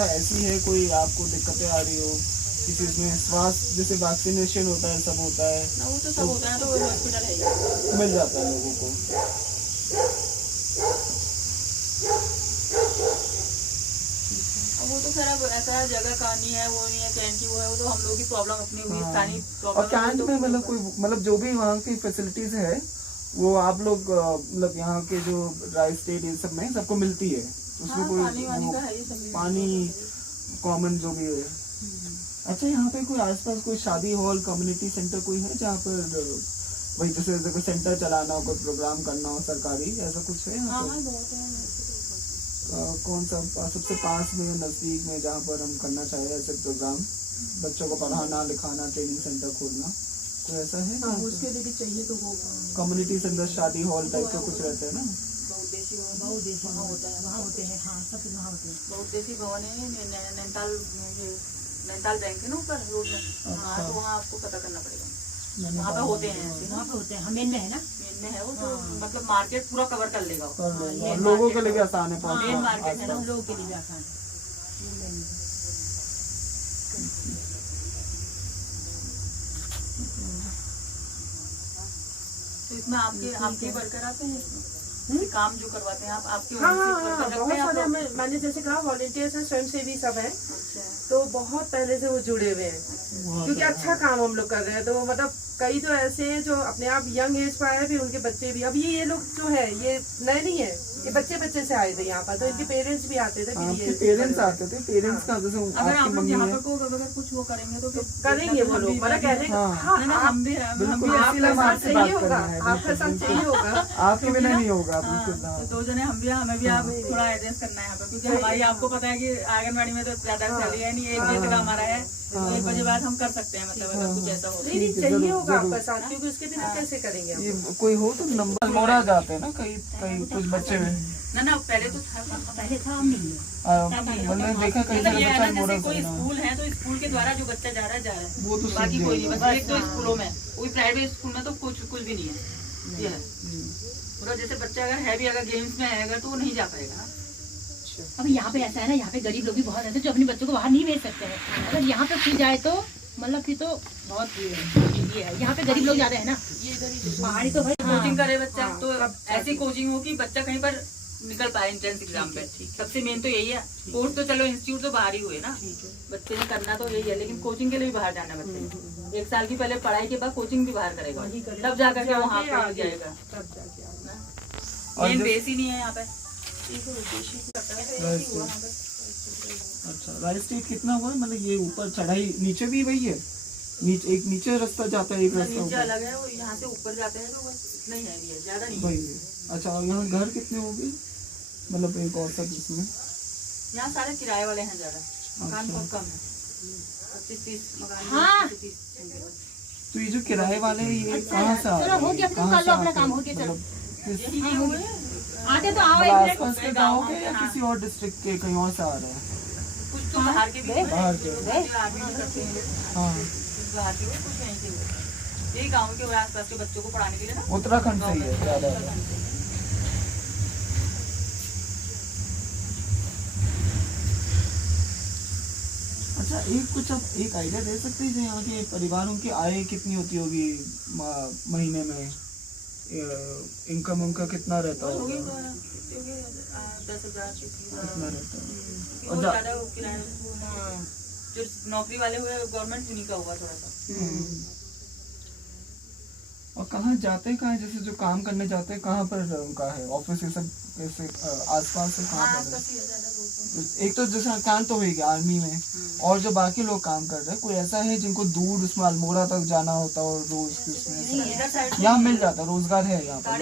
ऐसी है कोई आपको दिक्कतें आ रही हो किसी में स्वास्थ्य जैसे वैक्सीनेशन होता है सब होता है ना, वो तो सब होता है, तो हॉस्पिटल है ही। मिल जाता है लोगों को। अब वो तो खैर अब ऐसा जगह का नहीं है, वो नहीं है कैंट की, वो है, वो तो हम लोग की प्रॉब्लम अपनी हुई, स्थानीय और प्रॉब्लम। कैंट में मतलब कोई मतलब जो भी वहाँ की फैसिलिटीज है वो आप लोग मतलब यहाँ के जो राइस स्टेट इन सब में सबको मिलती है उसमें कोई पानी वानी का है ही सब। पानी कॉमन जो भी है। अच्छा यहाँ पे कोई आसपास कोई शादी हॉल कम्युनिटी सेंटर कोई है जहाँ पर वही जैसे कोई सेंटर चलाना हो कोई प्रोग्राम करना हो सरकारी ऐसा कुछ है यहाँ पर? बहुत है। कौन सा सबसे पास में नजदीक में जहाँ पर हम करना चाहे ऐसे प्रोग्राम बच्चों को पढ़ाना लिखाना ट्रेनिंग सेंटर खोलना कोई ऐसा है? उसके लिए भी चाहिए तो वो कम्युनिटी सेंटर शादी हॉल टाइप का कुछ रहता है ना? बहुउद्देशीय भवन होता है, वहाँ होते हैं। हाँ, सब वहाँ होते हैं। बहुउद्देशीय भवन है नैनीताल बैंक है ना ऊपर रोड में। हाँ, तो वहाँ आपको पता करना पड़ेगा, वहाँ पे होते हैं ऐसे। वहाँ पे होते हैं, मेन में है ना, मेन में है वो तो मतलब मार्केट पूरा कवर कर लेगा वो। लोगों के लिए भी आसान है मेन मार्केट है ना, पहुँचना। लोगों के लिए भी आसान है। तो इसमें आपके वर्कर आते हैं इसमें काम जो करवाते हैं आप आपके हाँ, वर्कर बहुत रखते हैं आप सारे लोग? मैंने जैसे कहा वॉलंटियर्स हैं, स्वयंसेवी सब हैं, अच्छा, तो बहुत पहले से वो जुड़े हुए हैं क्योंकि अच्छा काम हम लोग कर रहे हैं। तो वो मतलब कई तो ऐसे हैं जो अपने आप यंग एज पर आए भी, उनके बच्चे भी। अब ये लोग जो है ये नए नहीं है, ये बच्चे से आए थे यहाँ पर, तो इनके पेरेंट्स भी आते थे। आपके पेरेंट्स आते थे पेरेंट्स का जैसे अगर आपकी आप मम्मी यहाँ है पर को अगर कुछ वो करेंगे तो फिर करेंगे वो लोग, मतलब कहने का हाँ, हम भी हैं, हम भी बिल्कुल आपके इसीलिए हम साथ आपसे चाहिए बात होगा, करना है आपके साथ चाहिए होगा। आपके बिना नहीं होगा बिल्कुल। तो दो जने हम भी हैं, हमें भी आप थोड़ा एडजस्ट करना है यहाँ पर, क्योंकि हमारी आपको पता है कि आंगनबाड़ी में तो ज्यादा सैलरी है नहीं, 1 बजे तक हमारा है, तो 1 बजे बाद हम कर सकते हैं, मतलब अगर कुछ ऐसा हो। नहीं चाहिए होगा आपका साथ, क्योंकि उसके बिना कैसे करेंगे हम? ये कोई हो तो नंबर मोड़ा जाते हैं ना कई कई कुछ बच्चे ना पहले तो था, पहले था मैंने देखा कई सारे बच्चा मोड़ा कोई स्कूल है तो स्कूल के द्वारा जो बच्चा जा रहा है वो तो बाकी सीख कोई नहीं, जाएगा। बस एक तो स्कूलों में, कोई प्राइवेट स्कूल में तो कुछ भी नहीं है। ये है मतलब जैसे बच्चा अगर है भी अगर गेम्स में है अगर तो वो नहीं जा पाएगा। अब यहाँ पे ऐसा है ना, यहाँ पे गरीब लोग भी बहुत रहते हैं जो अपने बच्चों को बाहर नहीं भेज सकते हैं। अगर यहाँ पे फ्री जाए तो मतलब फिर तो बहुत ये है, यहाँ पे गरीब लोग ज्यादा है ना, पहाड़ी तो भाई कोचिंग करे बच्चा तो ऐसी कोचिंग हो कि बच्चा कहीं पर निकल पाए एंट्रेंस एग्जाम पे। सबसे मेन तो यही है। कोर्स तो चलो इंस्टीट्यूट तो बाहर ही हुए ना, बच्चे ने करना तो यही है, लेकिन कोचिंग के लिए भी बाहर जाना है बच्चे। 1 साल की पहले पढ़ाई के बाद कोचिंग भी बाहर करेगा, तब जाकर के वहाँ पे जाएगा। मेन बेस ही नहीं है यहाँ पे। अच्छा राइस स्टेट कितना हुआ मतलब ये ऊपर चढ़ाई नीचे भी वही है नीचे रास्ता जाता है एक रास्ता नीचे ऊपर अलग है, वो यहाँ से ऊपर जाते हैं तो बस इतना ही है, ज्यादा नहीं वही है। अच्छा और यहाँ घर कितने होंगे मतलब एक औसत इसमें? यहाँ सारे किराए वाले हैं ज्यादा, मकान बहुत कम है, 25-30 मकान। हाँ। 25 तो ये जो किराए वाले हैं ये कहाँ से आ रहे चलो हो गया, हैं अपना कर लो अपना काम, हो गया चलो। आते तो आओ एक मिनट। आसपास के गाँव के या किसी और डिस्ट्रिक्ट के कहीं और से आ रहे हैं? कुछ तो बाहर के भी बाहर के आर्मी में करते हैं, हाँ कुछ बाहर के कुछ यहीं के हुए। यही गाँव के आसपास के बच्चों को पढ़ाने के लिए ना। उत्तराखंड से ही है ज्यादा। अच्छा एक आइडिया दे सकते हैं जो यहाँ के परिवारों की आय कितनी होती होगी महीने में इनकम उनका कितना रहता होगा? 10,000 कितना रहता है? और ज्यादा किराया जो नौकरी वाले हुए गवर्नमेंट उन्हीं का होगा थोड़ा सा। और कहाँ जाते हैं कहाँ जैसे जो काम करने जाते हैं कहाँ पर उनका है ऑफिस ये सब कैसे आसपास से कहाँ पर है? एक तो जैसे कान तो होगी आर्मी में और जो बाकी लोग काम कर रहे हैं कोई ऐसा है जिनको दूर उसमें अल्मोड़ा तक जाना होता है और रोज यहाँ मिल जाता है रोजगार है यहाँ पर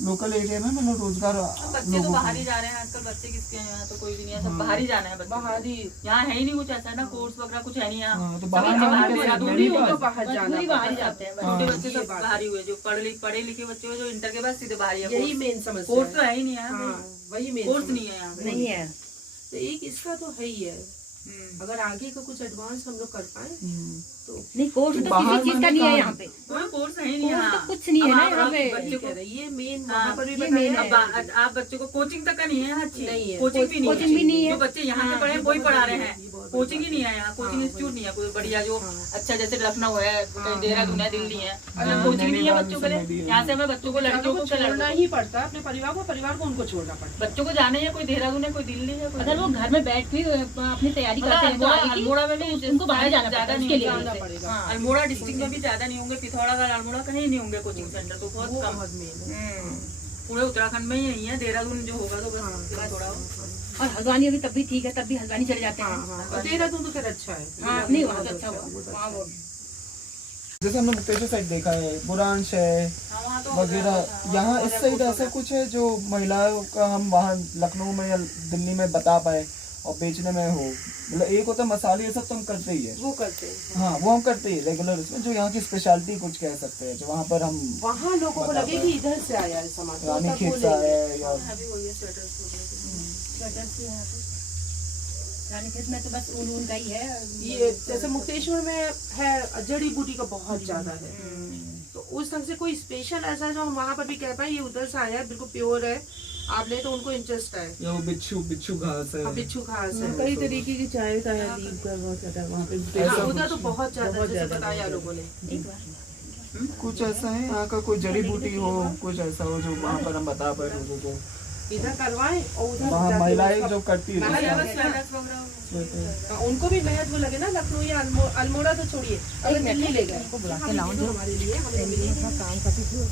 लोकल एरिया में मतलब रोजगार बच्चे तो बाहर ही जा रहे हैं आजकल, बच्चे किसके हैं यहाँ तो कोई भी नहीं है, सब बाहर ही जाना है बच्चे। बाहर ही यहाँ है ही नहीं कुछ ऐसा है ना, कोर्स वगैरह कुछ है नहीं यहाँ, तो बाहर बाहर जाते हैं छोटे बच्चे सब बाहर ही हुए, जो पढ़े लिखे बच्चे हुए जो इंटर के बाद सीधे बाहर ही है। यही मेन समस्या कोर्स तो है ही नहीं है, वही मेन कोर्स नहीं है यहाँ, नहीं है। तो एक इसका तो है ही है अगर आगे का कुछ एडवांस हम लोग कर पाए तो नहीं कोर्स तो बाहर किसी चीज का मैंने नहीं है कहा- यहाँ पे, कोई कोर्स है ही नहीं कोर्स यहाँ। तो कुछ नहीं है ना अब यहाँ आप पे। बच्चे को ये मेन हाँ, वहाँ पर भी ये बताया main है। अब आप बच्चों को कोचिंग तक का नहीं है अच्छी, नहीं है। कोचिंग भी नहीं कोचिंग भी नहीं है। जो बच्चे यहाँ से पढ़े हैं वही पढ़ा रहे हैं, कोचिंग ही नहीं है यहाँ, कोचिंग इंस्टीट्यूट नहीं है कोई बढ़िया जो अच्छा, जैसे लखनऊ है, कहीं देहरादून है, दिल्ली है, कोचिंग नहीं है बच्चों के लिए। यहाँ से हमें बच्चों को, लड़कियों को छोड़ना ही पड़ता है अपने परिवार को उनको छोड़ना पड़ता है। बच्चों को जाना ही है, कोई देहरादून है, कोई दिल्ली है, कोई अगर वो घर में बैठ के अपनी तैयारी करते हैं तो आगे की, अल्मोड़ा में भी उनको बाहर जाना ज्यादा पड़ता है नहीं उसके लिए। जाना पड़ेगा। हाँ, अल्मोड़ा डिस्ट्रिक्ट में भी ज्यादा नहीं होंगे, पिथौरागढ़ अल्मोड़ा कहीं नहीं होंगे कोचिंग सेंटर, तो बहुत वो कम। बहुत मेन है। पूरे उत्तराखंड में ही यही है, देहरादून जो होगा तो बस थोड़ा। और हल्द्वानी अभी तब भी ठीक है, तब भी हल्द्वानी चले जाते हैं। और देहरादून तो खैर अच्छा है। हाँ नहीं वहाँ तो अच्छा हुआ, वहाँ वो जैसे हमने मुक्तेश्वर साइड देखा है, बुरांश है हाँ, वहाँ तो वगैरह, यहाँ इस साइड ऐसा कुछ है जो महिलाओं का हम वहाँ लखनऊ में या दिल्ली में बता पाए और बेचने में हो, मतलब एक होता है मसाले, ये सब तो हम करते ही है, वो करते हैं। हाँ वो हम करते ही रेगुलर, इसमें जो यहाँ की स्पेशलिटी कुछ कह सकते हैं, जो वहाँ पर हम वहाँ लोगों को लगे कि इधर से आया है सामान, तो रानी तब खेत वो से लेंगे। है या अभी वही है स्वेटर स्वेटर से यहाँ पे रानीखेत में तो बस ऊन का ही है। ये जैसे मुक्तेश्वर में है, जड़ी बूटी का बहुत ज्यादा है, तो उस ढंग से कोई स्पेशल ऐसा जो हम वहाँ पर भी कह पाए ये उधर से आया है, बिल्कुल प्योर है, आप ले तो उनको इंटरेस्ट है। या वो बिच्छू घास है, बिच्छू घास है, कई तरीके की चाय का है, लीव का बहुत ज्यादा वहाँ पे हाँ, उधर तो बहुत ज्यादा, जैसे बताया लोगों ने। एक बार कुछ ऐसा है यहाँ का, कोई जड़ी बूटी हो, कुछ ऐसा हो जो वहाँ पर हम बता पाए लोगों को, इधर करवाएं और उधर वहाँ जाके महिलाएं उसका- जो करती है हाँ, उनको भी महत्व लगे ना, लखनऊ या अल्मोड़ा तो छोड़िए, अगर दिल्ली ले गए हमारे लिए हमें मिली इसका काफी तो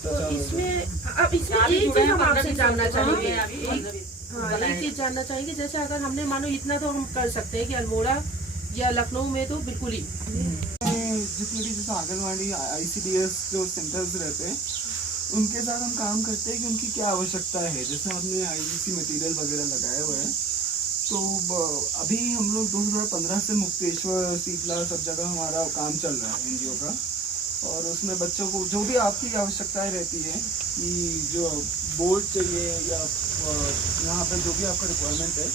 प्रचार हो गया। इसमें अब इसमें एक चीज हम आपसे जानना चाहेंगे, हाँ एक चीज जानना चाहेंगे, जैसे अगर हमने मानो इतना तो हम कर सकते हैं कि अल्मोड़ा या लखनऊ में तो बिल्कुल ही जितने भी जैसे आंगनवाड़ी ICDS जो सेंटर्स रहते हैं उनके साथ हम काम करते हैं कि उनकी क्या आवश्यकता है, जैसे हमने IBC मटेरियल वगैरह लगाए हुए हैं, तो अभी हम लोग 2015 से मुक्तेश्वर, सीतला सब जगह हमारा काम चल रहा है NGO का, और उसमें बच्चों को जो भी आपकी आवश्यकताएं रहती है कि जो बोर्ड चाहिए या यहाँ पे जो भी आपका रिक्वायरमेंट है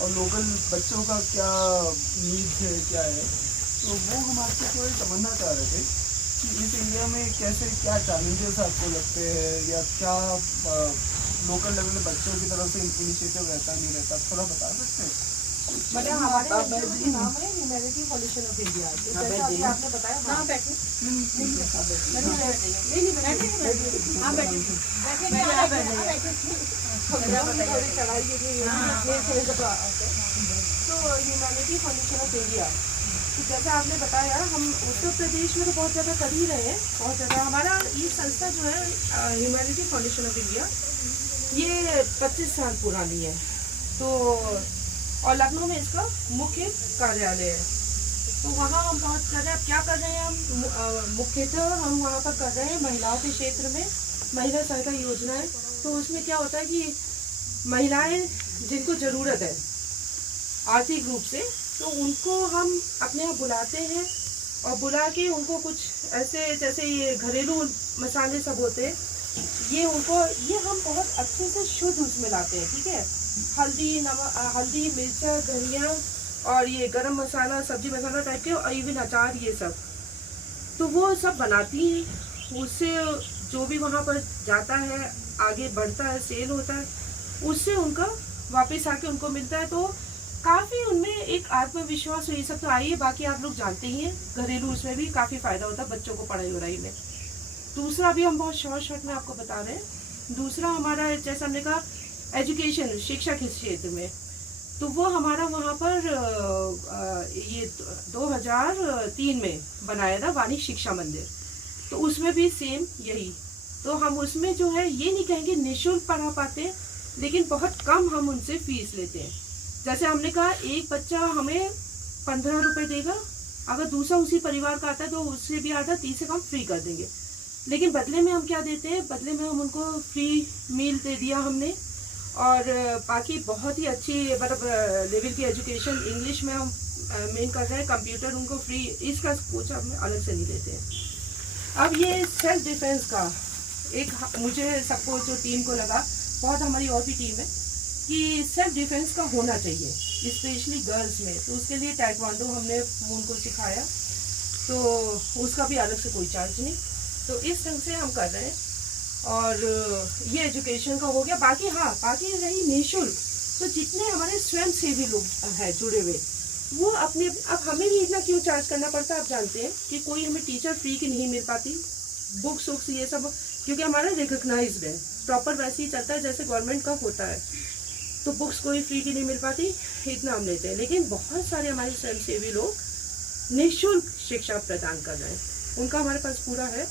और लोकल बच्चों का क्या नीड्स है क्या है, तो वो हम आपसे थोड़े समझना चाह रहे थे कि इस एरिया में कैसे क्या चैलेंजेस आपको लगते हैं या क्या लोकल लेवल में बच्चों की तरफ से इनिशिएटिव रहता नहीं रहता, थोड़ा बता सकते हैं? मतलब हमारे NGO का नाम है ह्यूमैनिटी फाउंडेशन ऑफ इंडिया, जैसे अभी आपने बताया। हाँ बैठे, तो ह्यूमैनिटी फाउंडेशन ऑफ इंडिया, तो जैसे आपने बताया हम उत्तर प्रदेश में तो बहुत ज़्यादा कर ही रहे हैं, बहुत ज़्यादा। हमारा ये संस्था जो है ह्यूमैनिटी फाउंडेशन ऑफ इंडिया, ये 25 साल पुरानी है, तो और लखनऊ में इसका मुख्य कार्यालय है, तो वहाँ हम बहुत कर रहे हैं। अब क्या कर रहे हैं हम, मुख्यतः हम वहाँ पर कर रहे हैं महिलाओं के क्षेत्र में महिला सहायता योजनाएं। तो उसमें क्या होता है कि महिलाएं जिनको ज़रूरत है आर्थिक रूप से, तो उनको हम अपने यहाँ बुलाते हैं और बुला के उनको कुछ ऐसे जैसे ये घरेलू मसाले सब होते हैं, ये उनको ये हम बहुत अच्छे से शुद्ध उसमें लाते हैं, ठीक है। हल्दी, नमक, हल्दी, मिर्चा, धनिया और ये गरम मसाला, सब्जी मसाला टाइप के, और इवन अचार, ये सब तो वो सब बनाती हैं। उससे जो भी वहाँ पर जाता है आगे बढ़ता है, सेल होता है, उससे उनका वापस आके उनको मिलता है, तो काफ़ी उनमें एक आत्मविश्वास, ये सब तो आई है। बाकी आप लोग जानते ही हैं घरेलू उसमें भी काफ़ी फ़ायदा होता है बच्चों को पढ़ाई वढ़ाई में। दूसरा भी हम बहुत शॉर्ट में आपको बता रहे हैं। दूसरा हमारा जैसा हमने कहा एजुकेशन, शिक्षा के क्षेत्र में, तो वो हमारा वहाँ पर ये 2003 में बनाया था वाणी शिक्षा मंदिर, तो उसमें भी सेम यही। तो हम उसमें जो है ये नहीं कहेंगे निःशुल्क पढ़ा पाते, लेकिन बहुत कम हम उनसे फीस लेते हैं। जैसे हमने कहा एक बच्चा हमें 15 रुपये देगा, अगर दूसरा उसी परिवार का आता है तो उससे भी आधा 30 से कम फ्री कर देंगे। लेकिन बदले में हम क्या देते हैं, बदले में हम उनको फ्री मील दे दिया हमने, और बाकी बहुत ही अच्छी मतलब लेवल की एजुकेशन इंग्लिश में हम मेन कर रहे हैं, कंप्यूटर उनको फ्री, इसका कुछ हम अलग से नहीं देते हैं। अब ये सेल्फ डिफेंस का एक मुझे सबको जो टीम को लगा, बहुत हमारी और भी टीम है, कि सेल्फ डिफेंस का होना चाहिए, स्पेशली गर्ल्स में। तो उसके लिए टाइक्वांडो हमने उनको सिखाया, तो उसका भी अलग से कोई चार्ज नहीं। तो इस ढंग से हम कर रहे हैं, और ये एजुकेशन का हो गया। बाकी हाँ, बाकी रही निःशुल्क, तो जितने हमारे स्वयं सेवी लोग हैं जुड़े हुए, वो अपने, अब हमें भी इतना क्यों चार्ज करना पड़ता है, आप जानते हैं कि कोई हमें टीचर फ्री की नहीं मिल पाती, बुक्स वुक्स ये सब, क्योंकि हमारा रिकग्नाइज्ड है, प्रॉपर वैसे ही चलता है जैसे गवर्नमेंट का होता है। तो बुक्स कोई फ्री की नहीं मिल पाती, इतना हम लेते हैं। लेकिन बहुत सारे हमारे स्वयंसेवी लोग निःशुल्क शिक्षा प्रदान कर रहे हैं, उनका हमारे पास पूरा है।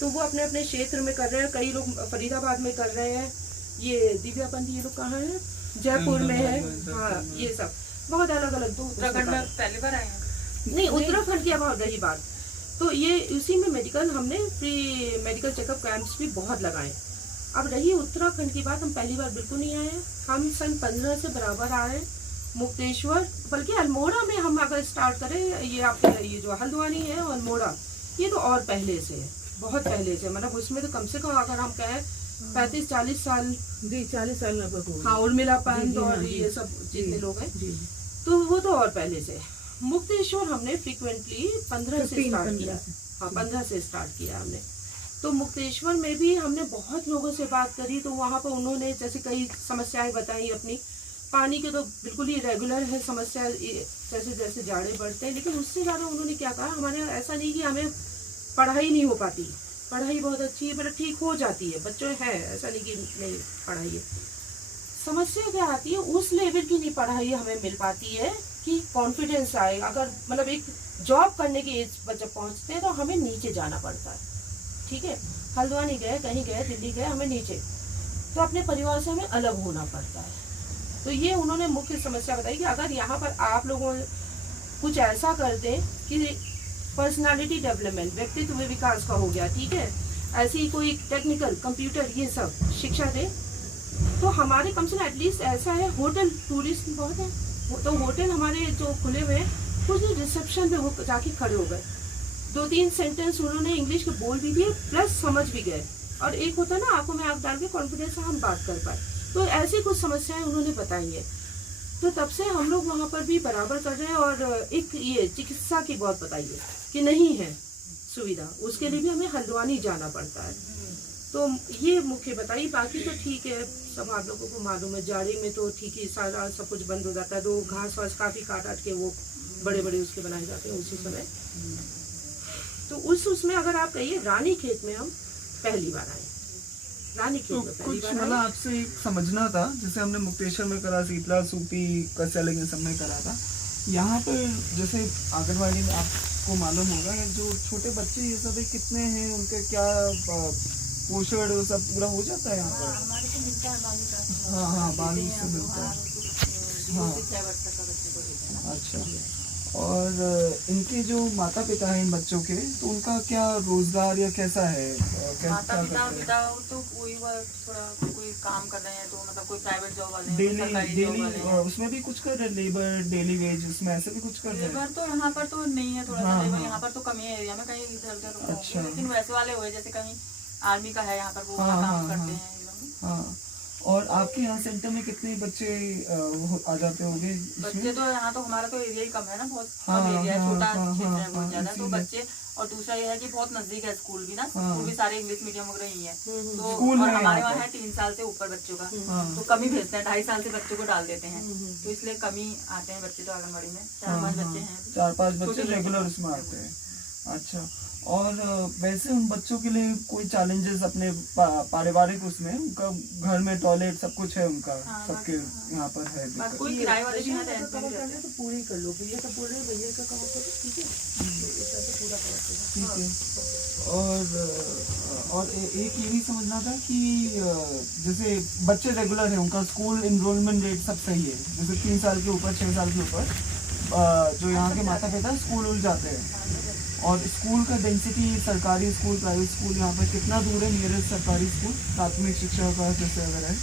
तो वो अपने अपने क्षेत्र में कर रहे हैं। कई लोग फरीदाबाद में कर रहे हैं, ये दिव्या पंत ये लोग कहाँ हैं, जयपुर में है, हाँ ये सब बहुत अलग अलग। तो उत्तराखंड में पहली बार आए हैं? नहीं, उत्तराखंड की अब रही बात, तो ये उसी में मेडिकल, हमने फ्री मेडिकल चेकअप कैंप्स भी बहुत लगाए। अब रही उत्तराखंड की बात, हम पहली बार बिल्कुल नहीं आए हैं, हम सन 15 से बराबर आए। मुक्तेश्वर, बल्कि अल्मोड़ा में हम अगर स्टार्ट करें, ये आपके ये जो हल्द्वानी है और अल्मोड़ा, ये तो और पहले से है, बहुत पहले से, मतलब उसमें तो कम से कम अगर हम कहें 35-40 साल जी 40 साल में हो। हाँ, उर्मिला जी, पंत जी, और हाँ, जी, ये सब जितने जी, लोग हैं, जी। तो वो तो और पहले से। मुक्तेश्वर हमने फ्रिक्वेंटली 15 से स्टार्ट किया, हाँ 15 से स्टार्ट किया हमने। तो मुक्तेश्वर में भी हमने बहुत लोगों से बात करी, तो वहाँ पर उन्होंने जैसे कई समस्याएं बताई अपनी। पानी के तो बिल्कुल ही रेगुलर है समस्या, जैसे जैसे जाड़े बढ़ते हैं, लेकिन उससे ज़्यादा उन्होंने क्या कहा, हमारे ऐसा नहीं कि हमें पढ़ाई नहीं हो पाती, पढ़ाई बहुत अच्छी है, पर ठीक हो जाती है, बच्चों है, ऐसा नहीं कि नहीं पढ़ाई है। समस्या क्या आती है, उस लेवल की नहीं पढ़ाई हमें मिल पाती है कि कॉन्फिडेंस आए। अगर मतलब एक जॉब करने की एज पर जब पहुँचते हैं तो हमें नीचे जाना पड़ता है, ठीक है, हल्द्वानी गए, कहीं गए, दिल्ली गए, हमें नीचे, तो अपने परिवार से हमें अलग होना पड़ता है। तो ये उन्होंने मुख्य समस्या बताई कि अगर यहाँ पर आप लोगों कुछ ऐसा कर दें कि पर्सनालिटी डेवलपमेंट, व्यक्तित्व विकास का हो गया, ठीक है, ऐसी कोई टेक्निकल, कंप्यूटर, ये सब शिक्षा दे, तो हमारे कम से कम एटलीस्ट ऐसा है, होटल टूरिस्ट बहुत है, तो होटल हमारे जो खुले हुए हैं, कुछ रिसेप्शन पे वो जाके खड़े हो गए, 2-3 सेंटेंस उन्होंने इंग्लिश के बोल भी दिए, प्लस समझ भी गए, और एक होता है ना आंखों में आंख डाल के कॉन्फिडेंस से हम बात कर पाए। तो ऐसी कुछ समस्याएं उन्होंने बताई है। तो तब से हम लोग वहाँ पर भी बराबर कर रहे हैं। और एक ये चिकित्सा की बहुत बताइए कि नहीं है सुविधा, उसके लिए भी हमें हल्द्वानी जाना पड़ता है। तो ये मुख्य बताइए, बाकी तो ठीक है, सब आप लोगों को मालूम है, जाड़े में तो ठीक ही सारा सब कुछ बंद हो जाता है, तो घास वास काफ़ी काट के वो बड़े बड़े उसके बनाए जाते हैं उसी समय। तो उसमें अगर आप कहिए, रानी खेत में हम पहली बार आए, रानी खेत तो में पहली कुछ बार मतलब आए। आपसे एक समझना था, जैसे हमने मुक्तेश्वर में करा, शीतला, सूपी, कस्यालिंग सब में करा था, यहाँ पर जैसे आंगनबाड़ी में आपको मालूम होगा जो छोटे बच्चे ये सब कितने हैं, उनके क्या पोषण वो सब पूरा हो जाता है यहाँ पर? हमारे को मिलता है बाल विकास। हाँ हाँ, बाल से मिलता है। हाँ, 6 वर्ष तक का बच्चे को देते हैं। अच्छा। और इनके जो माता पिता हैं इन बच्चों के, तो उनका क्या रोजगार या कैसा है, माता पिता करते हैं? विदाउट तो कोई थोड़ा कोई काम कर रहे हैं, तो मतलब कोई प्राइवेट जॉब वाले हैं, डेली सरकारी जॉब वाले हैं। उसमें भी कुछ कर रहे हैं, लेबर डेली वेज, उसमें ऐसे भी कुछ कर रहे हैं? लेबर तो यहाँ पर तो नहीं है, थोड़ा सा हाँ, लेबर हाँ। यहाँ पर तो कमी है, एरिया में कहीं इधर उधर अच्छा। लेकिन वैसे वाले हुए जैसे कहीं आर्मी का है यहाँ पर, वो हाँ, वहाँ हाँ, काम करते हाँ। हैं ये लोग। हाँ। और आपके यहाँ सेंटर में कितने बच्चे आ जाते होंगे बच्चे इसमें? तो यहाँ तो हमारा तो एरिया ही कम है ना, बहुत हाँ, कम एरिया है, हाँ, छोटा हाँ, क्षेत्र है हाँ, बहुत ज्यादा, तो इसीलिए। बच्चे, और दूसरा ये है कि बहुत नजदीक है स्कूल भी ना, हाँ। स्कूल भी सारे इंग्लिश मीडियम वगैरह ही है, तो स्कूल और है हमारे यहाँ वहाँ पर। है 3 साल से ऊपर बच्चों का, हाँ। तो कम ही भेजते हैं, 2.5 साल से बच्चों को डाल देते हैं, तो इसलिए कम ही आते हैं बच्चे तो आंगनबाड़ी में, 4-5 बच्चे हैं। 4-5 बच्चे छोटे रेगुलर बच्चे। उसमें आते हैं। अच्छा। और वैसे उन बच्चों के लिए कोई चैलेंजेस अपने पारिवारिक उसमें, उनका घर में टॉयलेट सब कुछ है उनका, हाँ, सबके यहाँ पर है बाकी दिक्कत? कोई किराए वाले भी यहाँ भैया रहते का हैं, कवर करना है तो पूरी कर लो, भैया का बोल रहे हैं, भैया का कवर करो, ठीक है, तो इसका तो पूरा कवर करो। ठीक है। और एक ये भी समझना था कि जैसे बच्चे रेगुलर है, उनका स्कूल इनरोलमेंट रेट सब सही है, जैसे 3 साल के ऊपर, 6 साल के ऊपर जो यहाँ के माता पिता स्कूल उल जाते हैं, और स्कूल का डेंसिटी, सरकारी स्कूल, प्राइवेट स्कूल यहाँ पर कितना दूर है नियरेस्ट सरकारी स्कूल प्राथमिक शिक्षा का, जैसे अगर है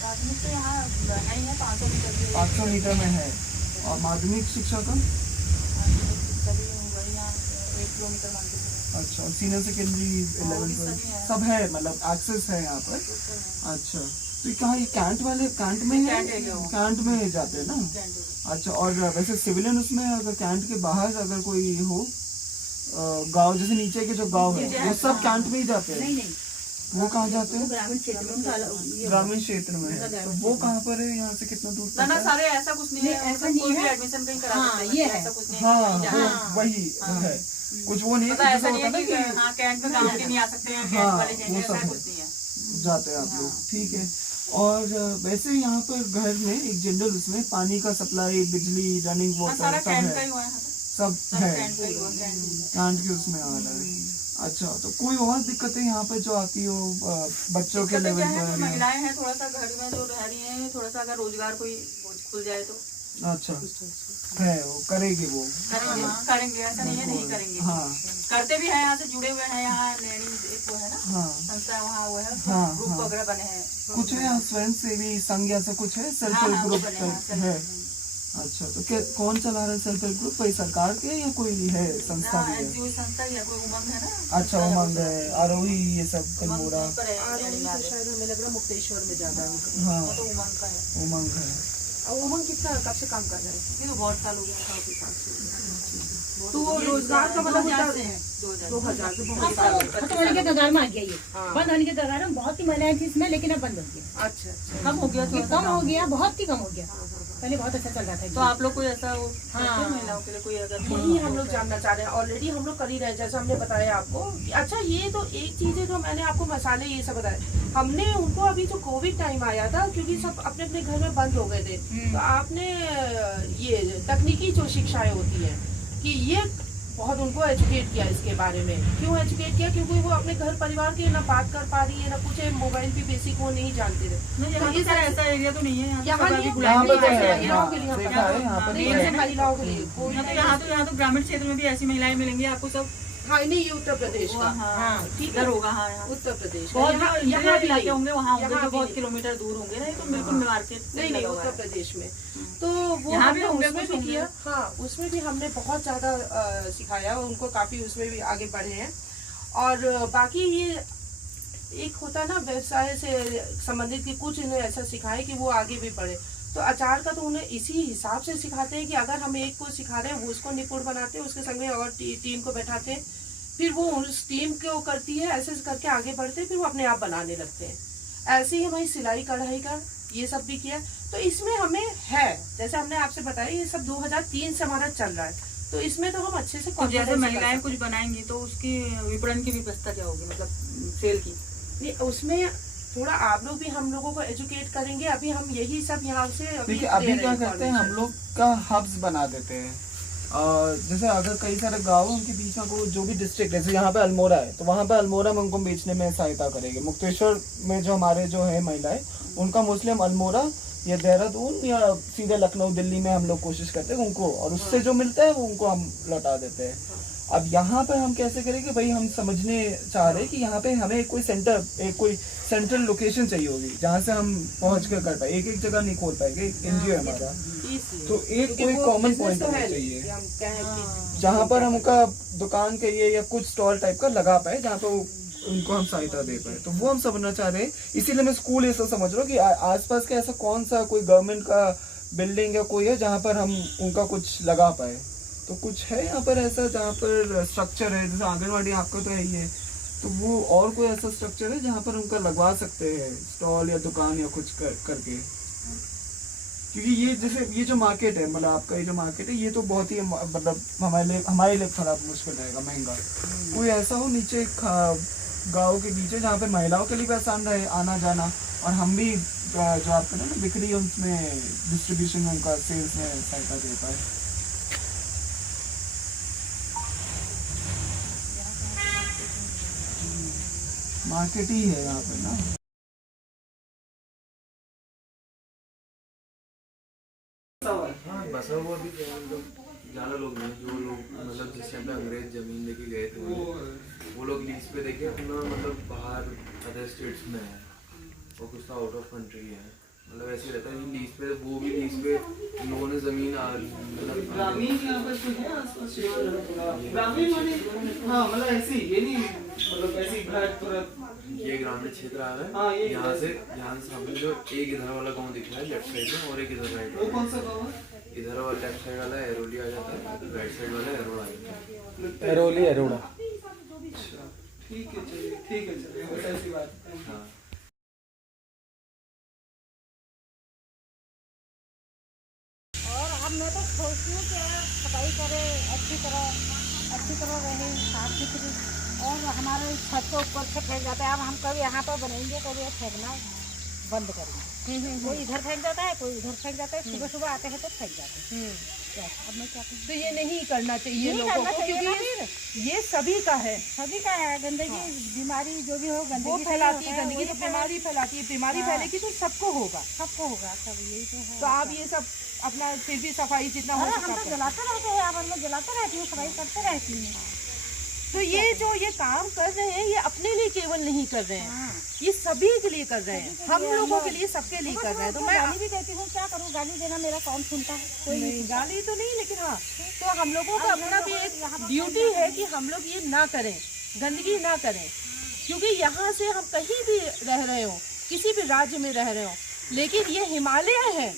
प्राथमिक तो यहाँ नहीं है, 500 मीटर की 500 मीटर में है, और माध्यमिक शिक्षा का? सभी वही यहाँ 1 किलोमीटर मान के चलो। अच्छा, सीनियर सेकेंडरी हाँ, वो भी 11 सभी है। सब है, मतलब एक्सेस है यहाँ पर? अच्छा। तो ये कहाँ, ये कैंट वाले कैंट में है, कैंट में जाते हैं ना? अच्छा, और वैसे सिविलियन उसमें अगर कैंट के बाहर अगर कोई हो गांव, जैसे नीचे के जो गांव है वो सब कैंट में ही जाते हैं? नहीं नहीं, वो कहाँ जाते हैं? ग्रामीण क्षेत्र में उनका ग्रामीण क्षेत्र में है। तो वो कहाँ पर है, यहाँ से कितना दूर ना पड़ता है? सारे ऐसा कुछ नहीं है, ऐसा नहीं कोई भी है। एडमिशन कहीं करा हाँ, सकते हैं, ये बच्चे, है। ऐसा कुछ नहीं है हाँ, कि कहीं जाना है। वही है, कुछ वो नहीं है पता कि ऐसा जैसा नहीं होता है है कि ना कि हाँ कैंट में गाँव के नहीं आ सकते हैं, कैंट हाँ, वाले जाएंगे, वो सब ऐसा है। कुछ नहीं है। जाते हैं आप लोग, ठीक है। और वैसे यहाँ पर घर में एक जनरल उसमें पानी का सप्लाई, बिजली, रनिंग हाँ, वाटर सारा सब कैंट का है, ही हुआ है यहाँ पे। सब सारा है, कैंट का ही हुआ, कैंट में। कांट के उसमें आ रहा है। अच्छा, तो कोई और दिक्कतें यहाँ पे जो आती हो बच्चों के दिक्कतें लेवल क्या है, पर? जो महिलाएं हैं थोड़ा सा घर में जो रह रही हैं, थोड़ा सा अगर रोजगार कोई खुल जाए तो अच्छा है, वो करेगी वो। करेंगे, करेंगे, ऐसा नहीं है नहीं करेंगे। हाँ करते भी हैं, यहाँ से जुड़े हुए हैं, यहाँ नैनी एक वो है ना हाँ, संस्था, वहाँ वो है, हाँ, ग्रुप हाँ। वगैरह बने हैं। कुछ है यहाँ स्वयं सेवी संघ ऐसा कुछ है, सेल्फ हाँ, हेल्प हाँ, वो ग्रुप बने हैं, टाइप है? अच्छा, तो क्या कौन चला रहा है सेल्फ हेल्प ग्रुप? कोई सरकार के या कोई है संस्था भी है? एनजीओ संस्था या कोई उमंग है ना। अच्छा, उमंग है, आरोही, ये सब कलमोरा, उमंग पर है, नैनी में आ तो गए। शायद हमें लग रहा है मुक्तेश्वर में ज्यादा है उनका। हाँ, वो तो उमंग का है। उमंग है। और उमंग कितना कब से काम कर रहे हैं? ये तो बहुत साल हो गया, काफी साल से। तो वो रोजगार का मतलब होता है 2000 से अब बहुत तो खत्म होने के कगार में आ गया ये, हाँ। बंद होने के कगार में। बहुत ही महिलाएं थी इसमें, लेकिन अब बंद हो गया, अच्छा अच्छा। कम हो गया ये थोड़ा कम सा। हो गया, बहुत ही कम हो गया। पहले बहुत अच्छा चल रहा था। तो आप लोग कोई ऐसा वो हाँ। करते हैं महिलाओं के लिए कोई अगर यही हम लोग जानना चाह रहे हैं। ऑलरेडी हम लोग कर ही रहे हैं, जैसा हमने बताया आपको। अच्छा, ये तो एक चीज है जो मैंने आपको मसाले ये सब बताए। हमने उनको अभी जो कोविड टाइम आया था, क्योंकि सब अपने अपने घर में बंद हो गए थे, तो आपने ये तकनीकी जो शिक्षाएं होती है कि ये बहुत उनको एजुकेट किया इसके बारे में। क्यों एजुकेट किया? क्योंकि वो अपने घर परिवार के ना बात कर पा रही है, ना कुछ मोबाइल भी बेसिक वो नहीं जानते थे। नहीं, यहाँ पे सारा ऐसा एरिया तो नहीं है, यहाँ यहाँ तो नहीं सब है, यहाँ अभी पे तो नहीं, है, महिलाओं हाँ, के लिए यहाँ पे देखा है, यहाँ पे नहीं, तो ऐसे है। महिलाओं के लिए कोई यहाँ तो ग्रामीण क्षेत्र में भी ऐसी महिलाएं मिलेंगी आपको सब। हाँ, नहीं, ये उत्तर प्रदेश का। हाँ, ठीक इधर है, होगा। हाँ, यहाँ उत्तर प्रदेश का। बहुत यहाँ जो यहाँ भी इलाके नहीं। होंगे वहाँ होंगे यहाँ जो भी बहुत नहीं। किलोमीटर दूर होंगे ना, ये तो बिल्कुल मार्केट नहीं नहीं, उत्तर प्रदेश में तो वो यहाँ भी हमने होंगे, उसमें कुछ भी होंगे। किया। हाँ, उसमें भी हमने बहुत ज्यादा सिखाया उनको, काफी उसमें भी आगे बढ़े हैं। और बाकी ये एक होता ना व्यवसाय से संबंधित कि कुछ इन्हें ऐसा सिखाए कि वो आगे भी बढ़े। तो अचार का तो उन्हें इसी हिसाब से सिखाते हैं कि अगर हम एक को सिखा रहे हैं, वो उसको निपुण बनाते हैं, उसके संग में और टीम को बैठाते हैं, फिर वो उस टीम को करती है, ऐसे करके आगे बढ़ते हैं, फिर वो अपने आप बनाने लगते हैं। ऐसे ही हमारी सिलाई कढ़ाई का ये सब भी किया। तो इसमें हमें है, जैसे हमने आपसे बताया, ये सब 2003 से हमारा चल रहा है, तो इसमें तो हम अच्छे से तो जैसे confidence से कर महिलाएं सकते कुछ बनाएंगी तो उसकी विपणन की व्यवस्था क्या होगी, मतलब सेल की? हैं। नहीं, उसमें थोड़ा आप लोग भी हम लोगों को एजुकेट करेंगे। अभी हम यही सब यहाँ से देखिए अभी क्या करते हैं, हम लोग का हब्स बना देते हैं। जैसे अगर कई सारे गाँव उनके बीच में को जो भी डिस्ट्रिक्ट, जैसे यहाँ पे अल्मोड़ा है, तो वहाँ पे अल्मोड़ा में उनको बेचने में सहायता करेंगे। मुक्तेश्वर में जो हमारे जो है महिलाएं, उनका मोस्टली हम अल्मोड़ा या देहरादून या सीधे लखनऊ दिल्ली में हम लोग कोशिश करते हैं उनको, और उससे जो मिलता है वो उनको हम लौटा देते हैं। अब यहाँ पे हम कैसे करेंगे भाई, हम समझने चाह रहे हैं कि यहाँ पे हमें कोई सेंटर, एक कोई सेंट्रल लोकेशन चाहिए होगी जहाँ से हम पहुँच कर पाए। एक एक जगह नहीं खोल पाएंगे, एक एनजीओ है हमारा, तो एक कोई कॉमन पॉइंट होना चाहिए जहाँ पर हम उनका दुकान कहिए या कुछ स्टॉल टाइप का लगा पाए, जहाँ पे उनको हम सहायता दे पाए। तो वो हम समझना चाह रहे हैं, इसीलिए मैं स्कूल ऐसा समझ रहा हूँ कि आसपास का ऐसा कौन सा कोई गवर्नमेंट का बिल्डिंग या कोई है जहाँ पर हम उनका कुछ लगा पाए। तो कुछ है यहाँ पर ऐसा जहाँ पर स्ट्रक्चर है, जैसे आंगनवाड़ी आपका तो है ही है, तो वो और कोई ऐसा स्ट्रक्चर है जहाँ पर उनका लगवा सकते हैं स्टॉल या दुकान या कुछ करके? क्योंकि ये जैसे ये जो मार्केट है, मतलब आपका ये जो मार्केट है, ये तो बहुत ही मतलब हमारे लिए थोड़ा मुश्किल रहेगा, महंगा। कोई ऐसा हो नीचे गाँव के बीच जहाँ पे महिलाओं के लिए भी आसान रहे आना जाना, और हम भी जो आपका ना बिक्री उसमें डिस्ट्रीब्यूशन में उनका सेल्स में सहायता दे पाए। मार्केट ही है यहाँ पे ना। हाँ, बसा हुआ भी ज़्यादा लोग नहीं, जो लोग मतलब जिस टाइम पे अंग्रेज ज़मीन लेके गए थे वो लोग लीज पे देखे अपना, मतलब बाहर अदर स्टेट्स में है और कुछ तो आउट ऑफ कंट्री है, मतलब ऐसे रहता है लीज पे, वो भी लीज पे लोगों ने ज़मीन मतलब ग्रामीण यहाँ पर कुछ है आसपास ग्रामीण वाले, हाँ मतलब ऐसे ये नहीं मतलब ऐसे घर तुरंत ये ग्रामीण क्षेत्र आ रहा हाँ, है। ये यहाँ से समझ लो एक इधर वाला गांव दिख रहा है लेफ्ट साइड में और एक इधर राइट वो कौन सा गाँव है? इधर वाला लेफ्ट साइड वाला एरोली आ जाता है, राइट साइड वाला एरोड़ा आ जाता है। एरोली एरोड़ा। ठीक है चलिए बस ऐसी बात है। हाँ और अब मैं तो सोचती हूँ कि यार सफाई करे अच्छी तरह रहे साफ सुथरी, और हमारे छत को ऊपर से फेंक जाता है। अब हम कभी यहाँ पर बनेंगे कभी फेंकना बंद करेंगे। कोई इधर फेंक जाता है, कोई उधर फेंक जाता है, सुबह सुबह आते हैं तो फेंक जाते हैं। अब मैं क्या करूँ? तो ये नहीं करना चाहिए नहीं लोगों करना को, चाहिए ना क्योंकि ये सभी का है। सभी का है गंदगी, बीमारी जो भी हो वो गंदगी से फैलाती है, होता गंदगी तो वही बीमारी फैलाती है, बीमारी हाँ। फैलेगी तो सबको होगा। सबको होगा, सब यही तो है। तो आप ये सब अपना फिर भी सफाई जितना हो हाँ, सके हम आप तो करें। जलाते रहते हैं, अब मैं जलाते रहती हूँ, सफाई करते रहती हूँ। तो ये जो ये काम कर रहे हैं, ये अपने लिए केवल नहीं कर रहे हैं, हाँ। ये सभी के लिए कर रहे हैं, हम लोगों के लिए, सबके लिए कर रहे हैं। तो मैं गाली भी देती हूँ, क्या करूँ, गाली देना मेरा कौन सुनता है? कोई नहीं, गाली तो नहीं, लेकिन हाँ, तो हम लोगों का अपना भी एक ड्यूटी है कि हम लोग ये ना करें, गंदगी ना करें, क्योंकि यहाँ से हम कहीं भी रह रहे हो, किसी भी राज्य में रह रहे हो, लेकिन ये हिमालय है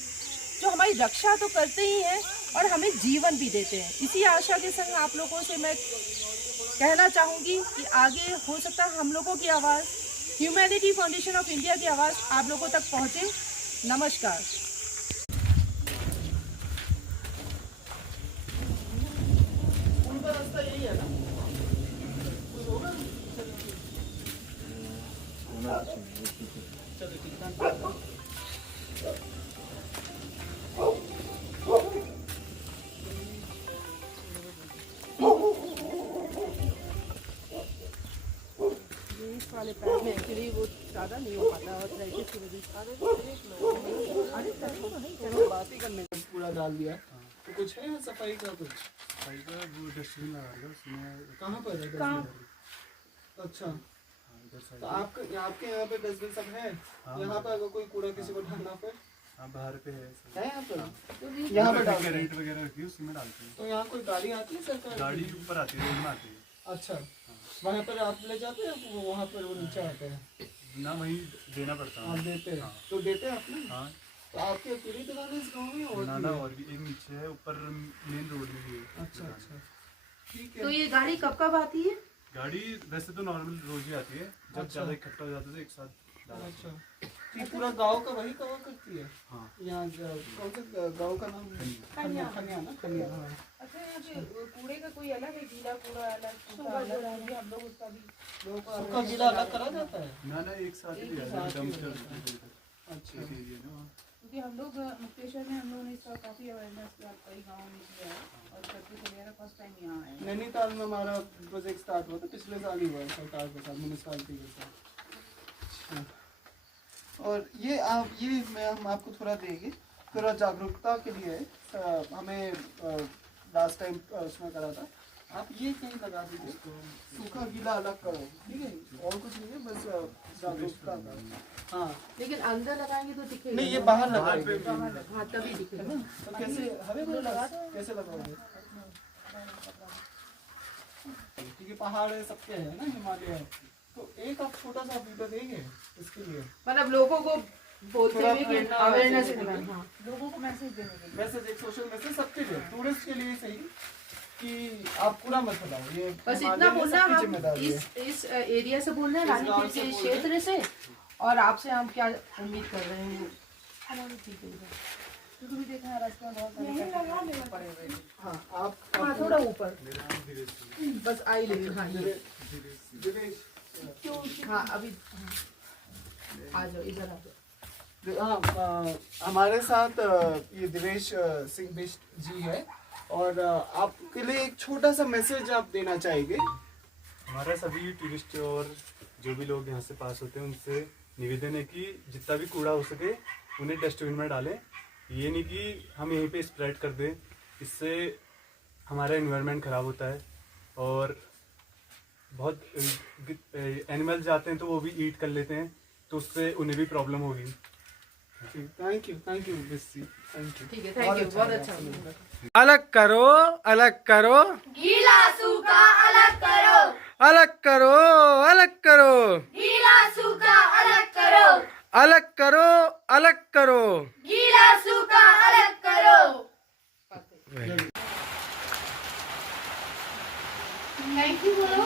जो हमारी रक्षा तो करते ही हैं और हमें जीवन भी देते हैं। इसी आशा के संग आप लोगों से मैं कहना चाहूँगी कि आगे हो सकता है हम लोगों की आवाज़, ह्यूमैनिटी फाउंडेशन ऑफ इंडिया की आवाज़ आप लोगों तक पहुँचे। नमस्कार। उनका रास्ता यही है ना? इस वाले पैर में एक्चुअली वो ज़्यादा नहीं हो पाता और की वजह से बात ही करने पूरा डाल दिया तो कुछ है यहाँ सफाई का कुछ? भाई का वो डस्टबिन लगा रहा उसमें। कहाँ पर है डस्टबिन? अच्छा तो आपके यहाँ पे डस्टबिन सब है? यहाँ पे अगर कोई कूड़ा किसी को डालना फिर हाँ बाहर पे है सब। है यहाँ पर? यहाँ पे डालते हैं। रेट वगैरह रखी है उसी में डालते हैं। तो यहाँ कोई गाड़ी आती है सरकार की? गाड़ी ऊपर आती है, रोड में आती है। अच्छा वहाँ पर आप ले जाते हैं, वहाँ पर वो नीचे आते हैं? ना वही देना पड़ता आप है। देते हैं तो देते हैं आप ना? हाँ तो आपकी अकेली दुकान है इस गाँव में और ना भी ना है? और भी एक नीचे है, ऊपर मेन रोड में भी है। अच्छा ठीक है। तो ये गाड़ी कब कब आती है? गाड़ी वैसे तो नॉर्मल रोज ही आती है, जब अच्छा। ज्यादा इकट्ठा हो जाता है तो एक साथ डालते हैं। अच्छा ये पूरा गांव का वही कवर करती है? हाँ यहाँ कौन सा गांव का नाम? खनिया ना खनिया। हाँ अच्छा यहाँ पे कूड़े का कोई अलग है, गीला कूड़ा अलग, सूखा अलग, क्योंकि हम लोग उसका भी सूखा गीला अलग करा जाता है? ना एक साथ ही लिया साथ ही डंपर। अच्छा क्योंकि हम लोग मुक्तेश्वर में हम लोगों ने इसका काफ़ी अवेयरनेस कई गाँव में किया है और करके चलिए फर्स्ट टाइम यहाँ आए हैं। नैनीताल में हमारा प्रोजेक्ट स्टार्ट हुआ था पिछले साल ही हुआ है सरकार के साथ, म्यूनिसपैलिटी के साथ। अच्छा। और ये हम आपको थोड़ा देंगे, थोड़ा जागरूकता के लिए हमें लास्ट टाइम उसमें करा था। आप ये कहीं लगा दीजिए, सूखा गीला अलग करो, ठीक है? और कुछ नहीं है, बस जागरूकता का। हाँ लेकिन अंदर लगाएंगे तो दिखेगा नहीं, ये बाहर लगाएंगे। हाँ तभी दिखेगा। तो कैसे हमें कोई लगा दो, कैसे लगाओगे? क्योंकि पहाड़ है, सबके है ना, हिमालय है, तो एक आप छोटा सा वीडियो देंगे इसके लिए, मतलब लोगों को बोलते थोड़ा हुए कि प्रेरणा अवेयरनेस देने के लिए। हाँ, लोगों को मैसेज देने के लिए। मैसेज, एक सोशल मैसेज सबके लिए, टूरिस्ट के लिए सही कि आप पूरा मत फैलाओ, ये बस हिमालय इतना में बोलना, सबकी हम जिम्मेदारी है। इस एरिया से बोल रहे हैं, इस गांव रानीखेत से के बोल रहे हैं। क्षेत्र से, और आपसे हम क्या उम्मीद कर रहे हैं। ठीक है, क्योंकि भी देखा है रास्ते में बहुत सारे पड़े हुए हैं। हाँ आप हाँ थोड़ा ऊपर, बस आई लेकिन हाँ ये दिनेश, हाँ अभी आ जाओ, इधर आ जाओ। हाँ हमारे साथ ये दिनेश सिंह बिष्ट जी है, और आपके लिए एक छोटा सा मैसेज आप देना चाहेंगे? हमारा सभी टूरिस्ट और जो भी लोग यहाँ से पास होते हैं उनसे निवेदन है कि जितना भी कूड़ा हो सके उन्हें डस्टबिन में डालें। ये नहीं कि हम यहीं पे स्प्रेड कर दें, इससे हमारा एनवायरनमेंट ख़राब होता है और बहुत एनिमल्स जाते हैं तो वो भी ईट कर लेते हैं, तो उससे उन्हें भी प्रॉब्लम होगी। Thank you Bisht ji, thank you. ठीक है, थैंक यू, बहुत अच्छा। अलग करो, अलग करो, गीला सूखा अलग करो, अलग करो, अलग करो, गीला सूखा अलग करो, अलग करो, अलग करो। गीला सूखा अलग करो। थैंक यू बोलो।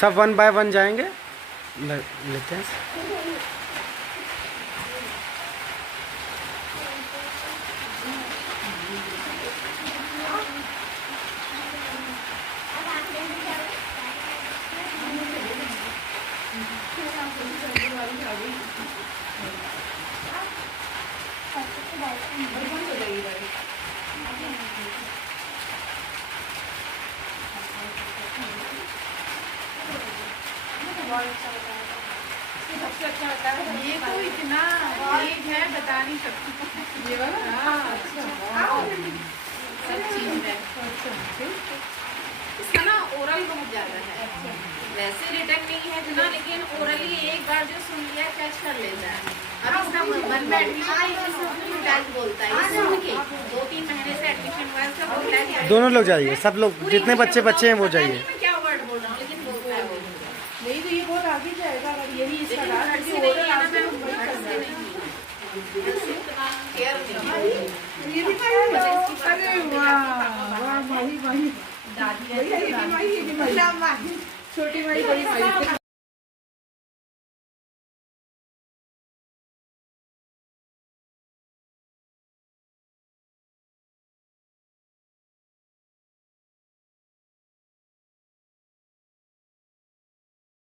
सब 1 बाय 1 जाएंगे, लेते हैं। सबसे अच्छा होता है ये तो इतना तेज है बता नहीं सकती। ये वाला सब चीज है इसका ना ओरल बहुत ज्यादा है। वैसे रिटर्न नहीं है इतना, लेकिन ओरली एक बार जो सुन लिया कैच कर लेता है। अब इसका मन में एडमिशन टैग बोलता है, ये सुन के 2-3 महीने से एडमिशन हुआ है उसका बोलता है। दोनों लोग जाइए, सब लोग जितने बच्चे हैं वो जाइए। मैं क्या वर्ड बोल रहा हूँ लेकिन बोलता है वो। नहीं तो ये बहुत आगे जाएगा अगर यही इसका राज है। ओरल आज मैं ये भी अरे वाह वाह भाई भाई दादी है, छोटी भाई बड़ी भाई।